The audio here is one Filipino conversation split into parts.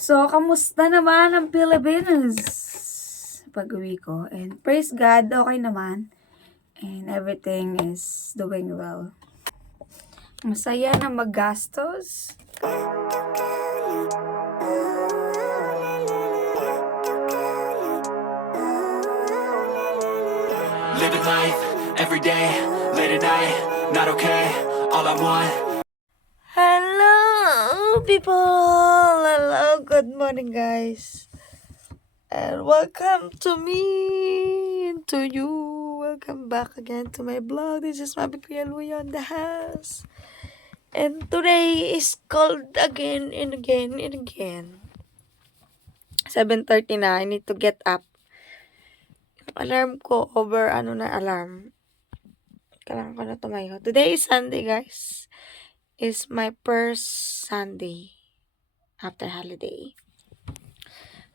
So, kamusta naman ang Pilipinas? Pag-uwi ko. And praise God, okay naman. And everything is doing well. Masaya na maggastos. Living life, every day, late at night, not okay, all I want. Hello, people! Hello, good morning, guys. And welcome to me and to you. Welcome back again to my vlog. This is Mami Kuya Luya on the house. And today is cold again and again and again. 7:30 na. I need to get up. Alarm ko over alarm. Kailangan ko na tumayo. Today is Sunday, guys. Is my first Sunday after holiday.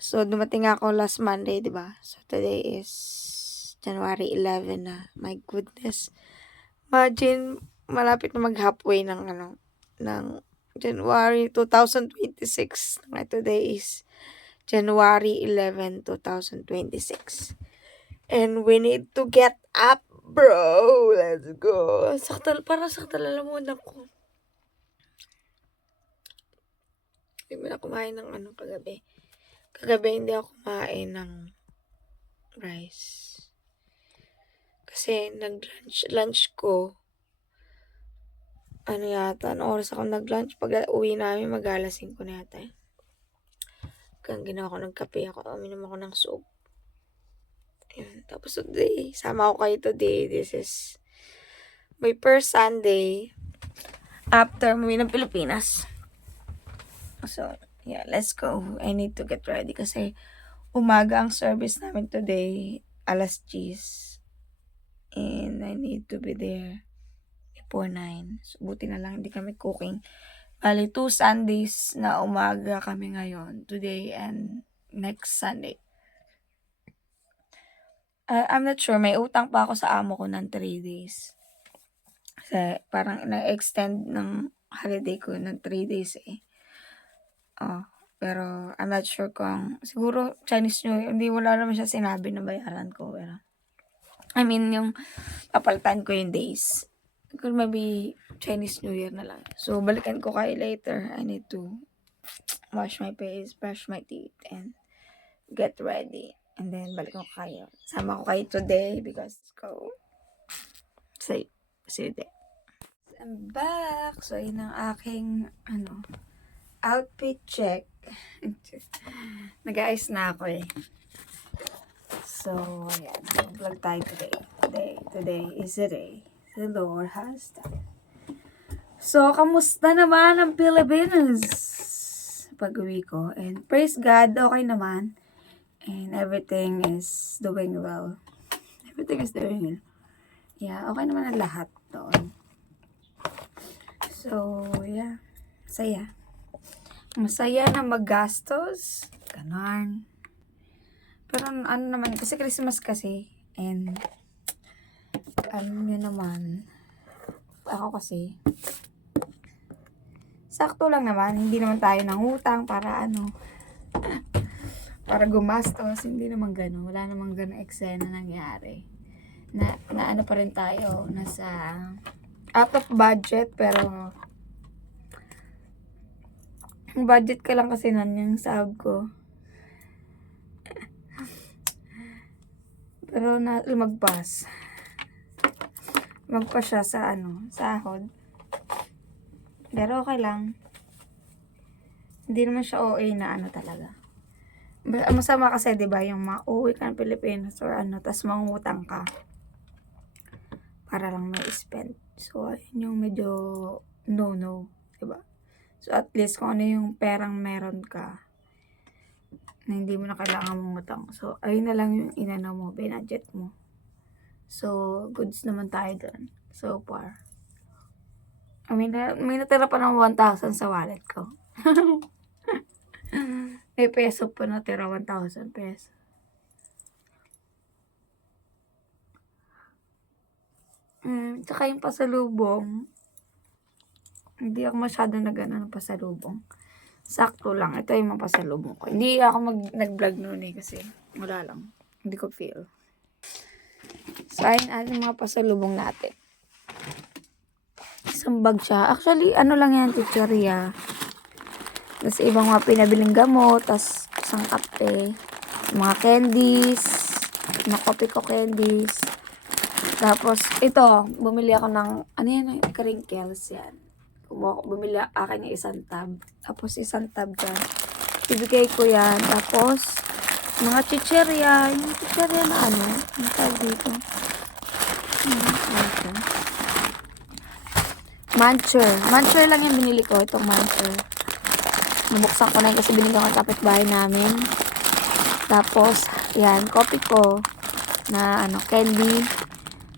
So, dumating ako last Monday, di ba? So, today is January 11 na. My goodness. Imagine, malapit na mag-halfway ng January 2026. Today is January 11, 2026. And we need to get up, bro. Let's go. Parang saktal lalamunan ko. Hindi mo na kumain ng kagabi. Kagabi hindi ako kumain ng rice. Kasi lunch ko, oras ako nag-lunch. Pag uwi namin, mag-alas 5 na yata. Kaya ginawa ko nagkape ako, uminom ako ng soup. Ayan. Tapos today, sama ko kayo today. This is my first Sunday after umuwi ng Pilipinas. So, yeah, let's go. I need to get ready kasi umaga ang service namin today, alas 10. And I need to be there before 9. So, buti na lang hindi kami cooking. Bali, 2 Sundays na umaga kami ngayon. Today and next Sunday. I'm not sure. May utang pa ako sa amo ko ng 3 days. Kasi parang na-extend ng holiday ko ng 3 days eh. Pero I'm not sure kung siguro Chinese New Year. Hindi, wala naman siya sinabi na bayaran ko. Pero, yung papalitan ko yung days. Could maybe Chinese New Year na lang. So, balikan ko kayo later. I need to wash my face, brush my teeth, and get ready. And then, balik ko kayo. Sama ko kayo today because go. See you there. I'm back. So, yun ang aking, outfit check. Nag-ayos na ako eh. So, ayan. Vlog tayo today. Today is the day the Lord has done. So, kamusta naman ang Pilipinas? Pag-uwi ko. And praise God, okay naman. And everything is doing well. Everything is doing well. Yeah, okay naman ang lahat doon. So, yeah. Masaya na maggastos. Ganon. Pero naman, kasi Christmas kasi. And, yun naman. Ako kasi, sakto lang naman. Hindi naman tayo nangutang para para gumastos. Hindi naman gano'n. Wala naman gano'ng eksena nangyari. Na pa rin tayo. Nasa out of budget. Pero budget ka lang kasi nun yung sahod ko. Pero lumagpas. Magpa siya sa sahod. Pero okay lang. Hindi naman siya OA na talaga. Masama kasi 'di ba yung mauwi ka ng Pilipinas or tas mangutang ka para lang may spend. So ayun yung medyo no, 'di ba? So at least kung ano yung perang meron ka na hindi mo na kailangan mangutang. So ayun na lang yung mo, budget mo. So goods naman tayo doon so far. May natira pa ng 1,000 sa wallet ko. May peso pa natira, 1,000 peso. Tsaka yung pasalubong, hindi ako masyado ng pasalubong. Sakto lang. Ito yung mapasalubong ko. Hindi ako nag-vlog noon eh kasi wala lang. Hindi ko feel. So, ayun ating mga pasalubong natin. Isang bag siya. Actually, ano lang yan, chicheria. Tapos ibang mga pinabiling gamot. Tapos isang kape. Mga candies. Mga kopi ko candies. Tapos, ito, bumili ako ng, ano yan, crinkles yan. Bumili akin yung isang tab. Tapos, isang tab dyan. Ibigay ko yan. Tapos, mga chicheria. Yung chicheria na ano, yung tawag dito. Ito. Muncher. Muncher lang yung binili ko. Itong muncher. Nabuksan ko na yun kasi binili ko ng kapitbahay namin. Tapos, yan, coffee ko na ano, candy.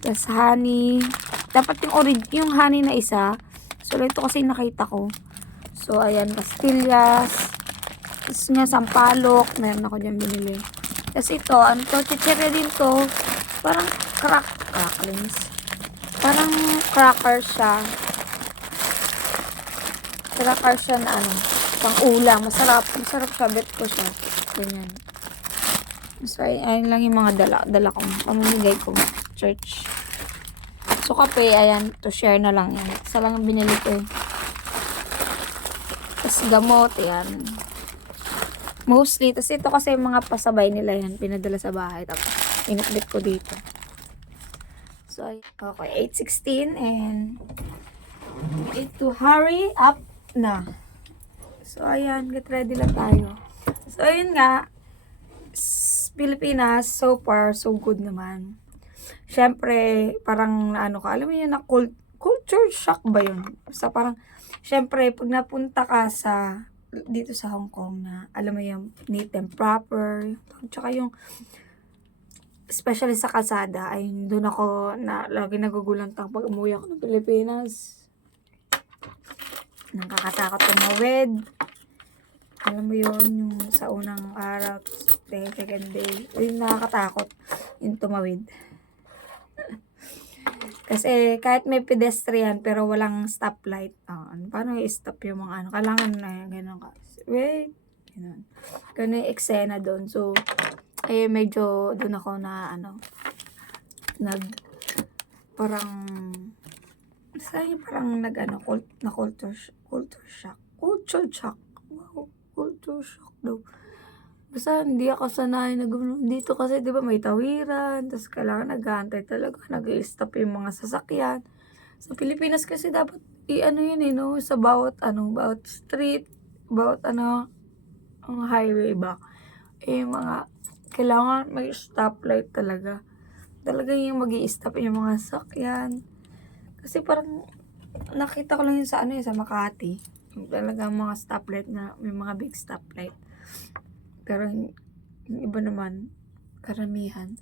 Tapos honey. Dapat yung honey na isa. So, ito kasi nakita ko. So, ayan, pastillas. Tapos nga, sampalok. Meron ako dyan binili. Tapos ito, ano to, chicheria din to. Parang cracklings. Parang cracker siya. Cracker siya na ano, pang ulam. Masarap. Masarap siya. Bet ko siya. Ganyan. So, ayun lang yung mga dala ko. Pamimigay ko. Church. So, kape, ayan, to share na lang yan. Isa lang ang binili ko eh. Tapos gamot, ayan. Mostly, tapos ito kasi yung mga pasabay nila yan, pinadala sa bahay. Tapos, inukbit ko dito. So, okay, 8:16 and we need to hurry up na. So, ayan, get ready lang tayo. So, ayun nga, Pilipinas, so far, so good naman. Siyempre, parang ano ka, alam mo yun, na culture shock ba yun? Basta parang, siyempre, pag napunta ka sa, dito sa Hong Kong na, alam mo yung neat and proper, tsaka yung, especially sa kalsada, ay doon ako na lagi nagugulantang pag umuwi ako ng Pilipinas. Nakakatakot tumawid. Alam mo yun, yung sa unang araw, second day, yung nakakatakot yung tumawid. Kasi kahit may pedestrian pero walang stoplight, paano i-stop yung mga ano? Kailangan na gano'n ka. Wait, gano'n. Gano'n yung eksena doon. So, medyo doon ako na ano, parang, parang culture shock. Culture shock. Wow, culture shock daw. Basta hindi ako sanay na gano'n. Dito kasi 'di ba may tawiran, tapos kailangan nag-aantay talaga, nag-i-stop yung mga sasakyan. Sa Pilipinas kasi dapat i-ano yun eh, no, sa bawat street, bawat ano, ang highway ba, mga kailangan may stoplight talaga. Talaga yung mag-i-stop yung mga sasakyan. Kasi parang nakita ko lang yun sa sa Makati. Yung talagang mga stoplight na may mga big stoplight. Pero yung iba naman, karamihan,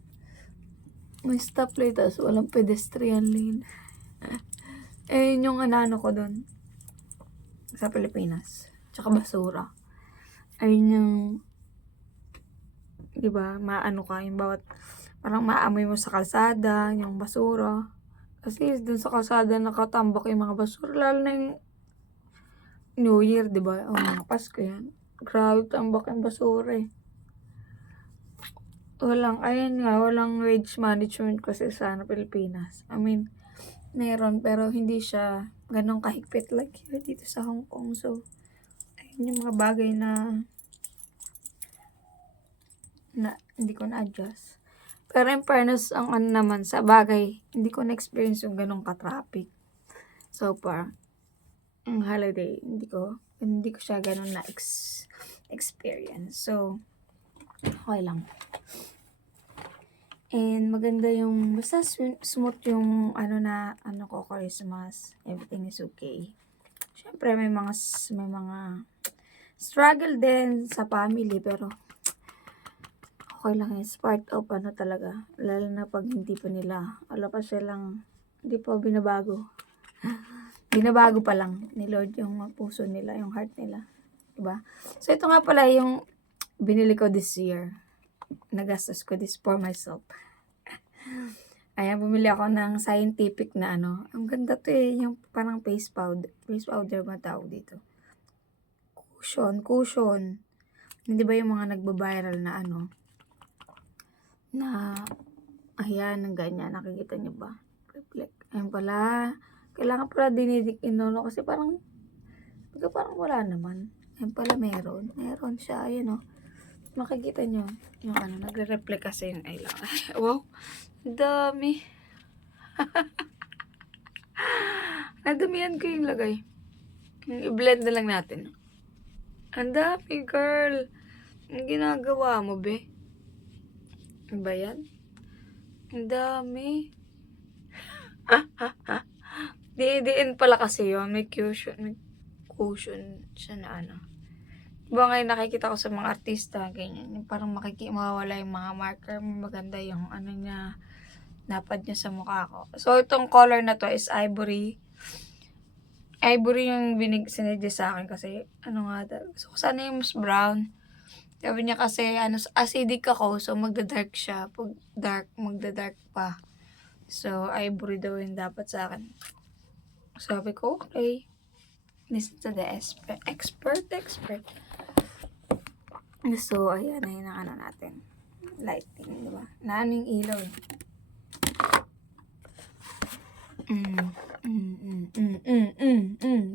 may stoplight tapos walang pedestrian lane. Yun yung anano ko dun sa Pilipinas. Tsaka basura. Ayun yung, di ba, maano ka, yung bawat, parang maamoy mo sa kalsada, yung basura. Kasi dun sa kalsada nakatambak yung mga basura, lalo na yung New Year, di ba? Mga Pasko yan. Grabe, tambak yung basura eh. Walang wage management kasi sa Pilipinas. I mean, meron pero hindi siya ganun kahigpit like here dito sa Hong Kong. So, ayun yung mga bagay na hindi ko na-adjust. Pero in fairness, ang ano naman sa bagay, hindi ko na-experience yung ganun ka-traffic. So far, ang holiday, hindi ko siya ganun na-experience. So, okay lang. And maganda yung, basta smooth yung Christmas. Everything is okay. Siyempre, may mga struggle din sa family, pero okay lang. It's part of talaga. Lalo na pag hindi pa nila, hindi pa binabago. Binabago pa lang ni Lord yung puso nila, yung heart nila. Diba? So, ito nga pala yung binili ko this year. Nagastos ko this for myself. Ayan, bumili ako ng scientific na Ang ganda to eh. Yung parang face powder ba tawag dito? Cushion. Hindi ba yung mga nagba-viral na na, ayan, ng ganyan, nakikita niyo ba? Reflect. Ayan pala. Kailangan pala dinidikin kasi parang wala naman. Ayan pala meron. Meron siya, ayan Makikita niyo yung nagre-reflect kasi yung eyeliner. Wow, dami. Nadamihan ko yung lagay. I-blend na lang natin. Ang dami, girl. Ang ginagawa mo, be? Ano ba yan? Ang dami. Diin pala kasi yun. May cushion siya na Diba ngayon nakikita ko sa mga artista, ganyan. Yung parang mawawala yung mga marker. Maganda yung niya, napad niya sa mukha ko. So, itong color na to is ivory. Ivory yung sinadya sa akin kasi, gusto ko sana yung mas brown. Sabi niya kasi, acidic ako, so magda-dark siya. Pag dark, magda-dark pa. So, ivory daw yung dapat sa akin. Sabi ko, okay. Listen to the expert. So, ayan ang natin. Lighting, diba? Yung ilaw.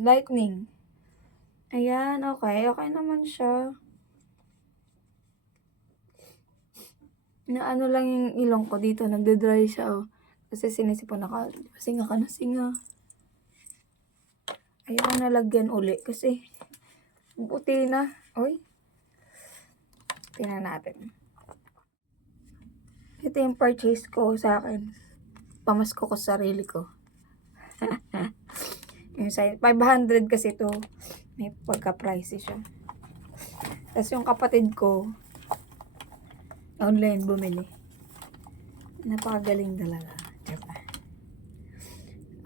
Lightning. Ayan, okay. Okay naman siya. Na lang yung ilong ko dito. Nagda-dry siya, Kasi sinisipon ako. Singa ka na, singa. Ayaw na lagyan uli. Kasi, puti na. Oy. Tingnan natin. Ito yung purchase ko sa akin. Pamasko ko sa sarili ko. Yung 500 kasi ito. May pagka-pricey siya. Tapos yung kapatid ko, online bumili. Napakagaling talaga. Diba?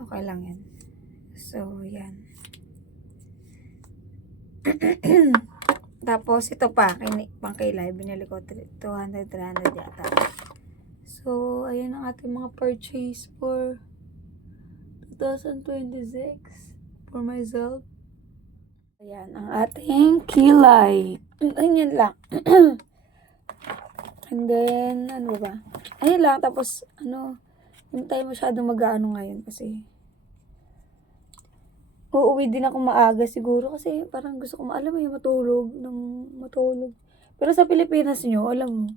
Okay lang yan. So, yan. Tapos, ito pa, pang kailay, binili ko 200, 300 yata. So, ayan ang ating mga purchase for 2026 for myself. Ayan, ang ating kilay. Ayan lang. And then, ano ba? Ayan lang, tapos, hindi tayo masyadong mag-ano ngayon kasi uuwi din ako maaga siguro kasi parang gusto ko alam mo yung matulog. Pero sa Pilipinas nyo, alam mo,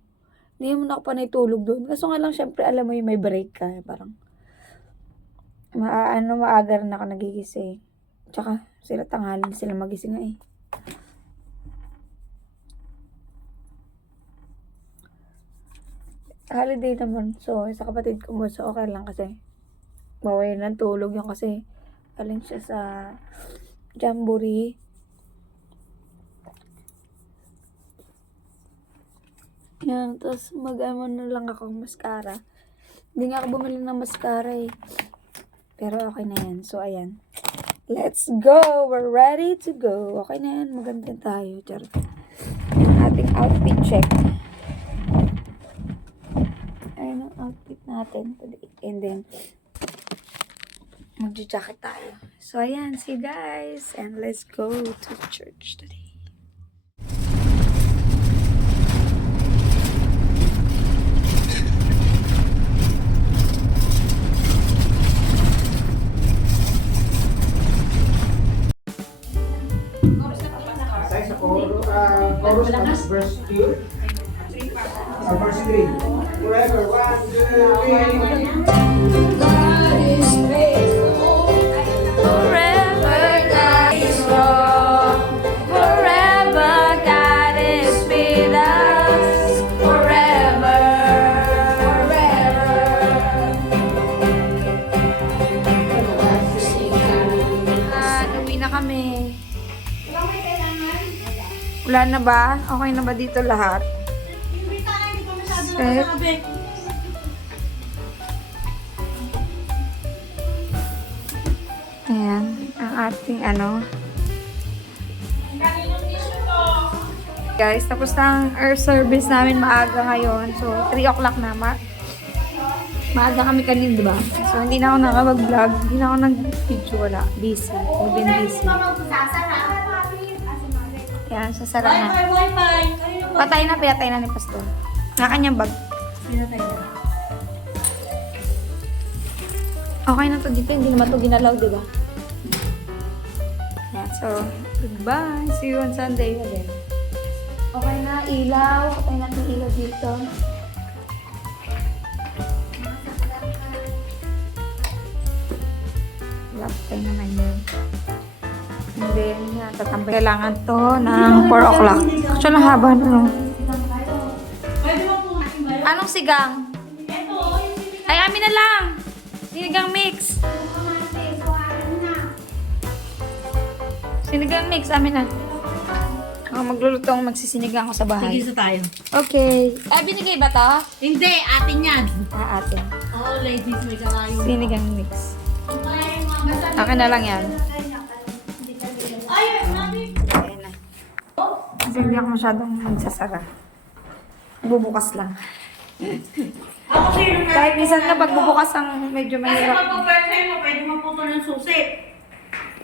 hindi mo na ako panay tulog doon. Kaso nga lang, syempre, alam mo yung may break ka. Parang, maaga rin ako nagigising. Tsaka, sila tanghalan sila magising nga Holiday naman. So, sa kapatid ko mo, so okay lang kasi bawal ng tulog yung kasi galing siya sa Jamboree. Yan, tapos na lang ako mascara. Hindi nga ako bumili ng mascara Pero okay na yan. So, ayan. Let's go! We're ready to go. Okay na yan. Maganda tayo. Charot. Yung ating outfit check. Ayan ang outfit natin today. And then, mag-jacket tayo. So, ayan. See you guys. And let's go to church today. Chorus of verse 2. Verse 3. Forever. 1, 2, 3. God is faithful. Forever God is strong. Forever God is with us. Forever. Uwi na kami. Wala na ba? Okay na ba dito lahat? Set. Ayan, ang ating Guys, tapos na ang air service namin maaga ngayon. So, 3 o'clock na. Maaga kami kanina, diba? So, hindi na ako nakapag-vlog. Hindi na ako nag-video. Wala. Busy. We've been busy. Yan, sasara na. Wi-Fi. Patay na, pinatay na ni Pastor. Nga kanyang bag. Okay na to dito, hindi naman to ginalaw, di ba? Yan, so, goodbye. See you on Sunday again. Okay na, ilaw. Okay na itong ilaw dito. Laptay naman yun. And then, yan, tatambay. Kailangan to ng 4 o'clock. Actually, ang haba na, no? Anong sigang? Ay, amin na lang. Sinigang mix. Sinigang mix, amin na. Maglulutong magsisinigang ako sa bahay. Sige sa tayo. Okay. Ay, binigay ba to? Hindi, atin yan. Atin. Oh, ladies, may kalayo. Sinigang mix. Akin na lang yan. Ay, mami. Ayan na. Kasi hindi ako masyadong magsasara. Bubukas lang. Ako sa'yo na. Kahit minsan na pagbubukas ang medyo Kasi mahirap. pag-birthday mo, pwede maputo ng susi.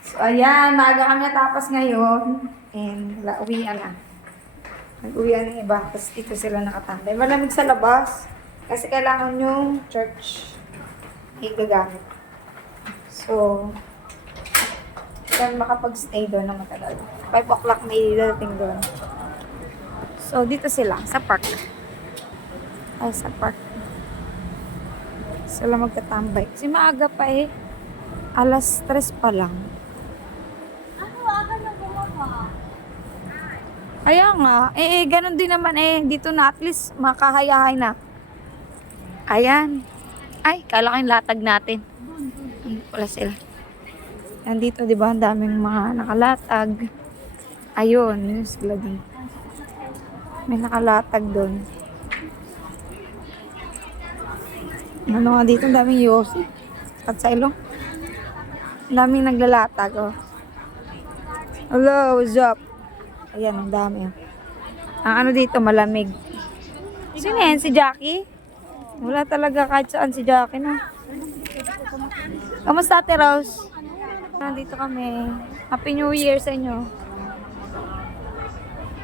So, ayan. Maaga kami natapos ngayon. And wala, uwian na. Nag-uwian ng iba. Tapos dito sila nakatambay. Malamig sa labas. Kasi kailangan yung church igagamit. So, kailangan makapag-stay doon na matagal. 5 o'clock may dating doon. So, dito sila. Sa park. Ay, sa park. Sila magtatambay. Kasi maaga pa eh. Alas 3 pa lang. Kaya nga, ganun din naman dito na at least makahayahay na. Ayan. Ay, kala ko yung latag natin. Wala sila. Nandito, di ba, ang daming mga nakalatag. Ayun, yun sila din. May nakalatag doon. Ano nga dito, ang daming yosi. At sa ilong. Ang daming naglalatag, oh. Hello, what's up? Ayan, ang dami. Ang ano dito, malamig. Sino yan? Si Jackie? Wala talaga kahit saan si Jackie, no? Kamusta, Ate Rose? Nandito kami. Happy New Year sa inyo.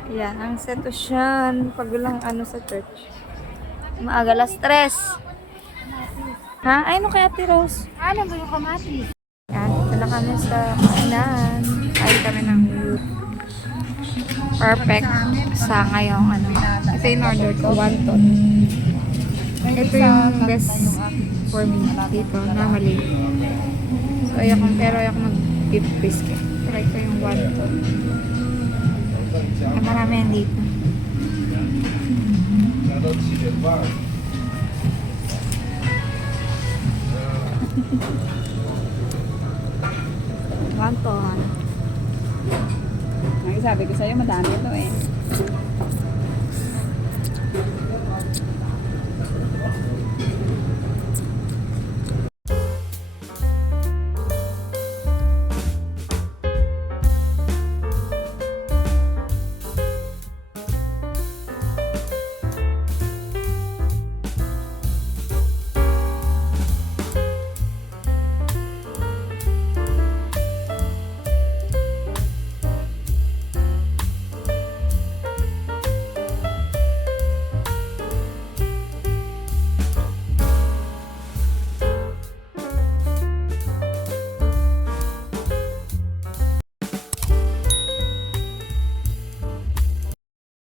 Ayan, ang sitwasyon pag walang ano sa church. Maaga, alas 3. Ha? Ay, ano kay Ate Rose? Ano ba yung kamati? Ayan, ito na kami sa kainan. Kain kami ng perfect sa ngayong ano. Ito yung order ko, wonton. Ito yung best for me dito, normally. So, pero ayoko mag-beef brisket. Try ko yung wonton. Ay, marami yan dito. Wonton. Sabi ko sa'yo, madami ito eh.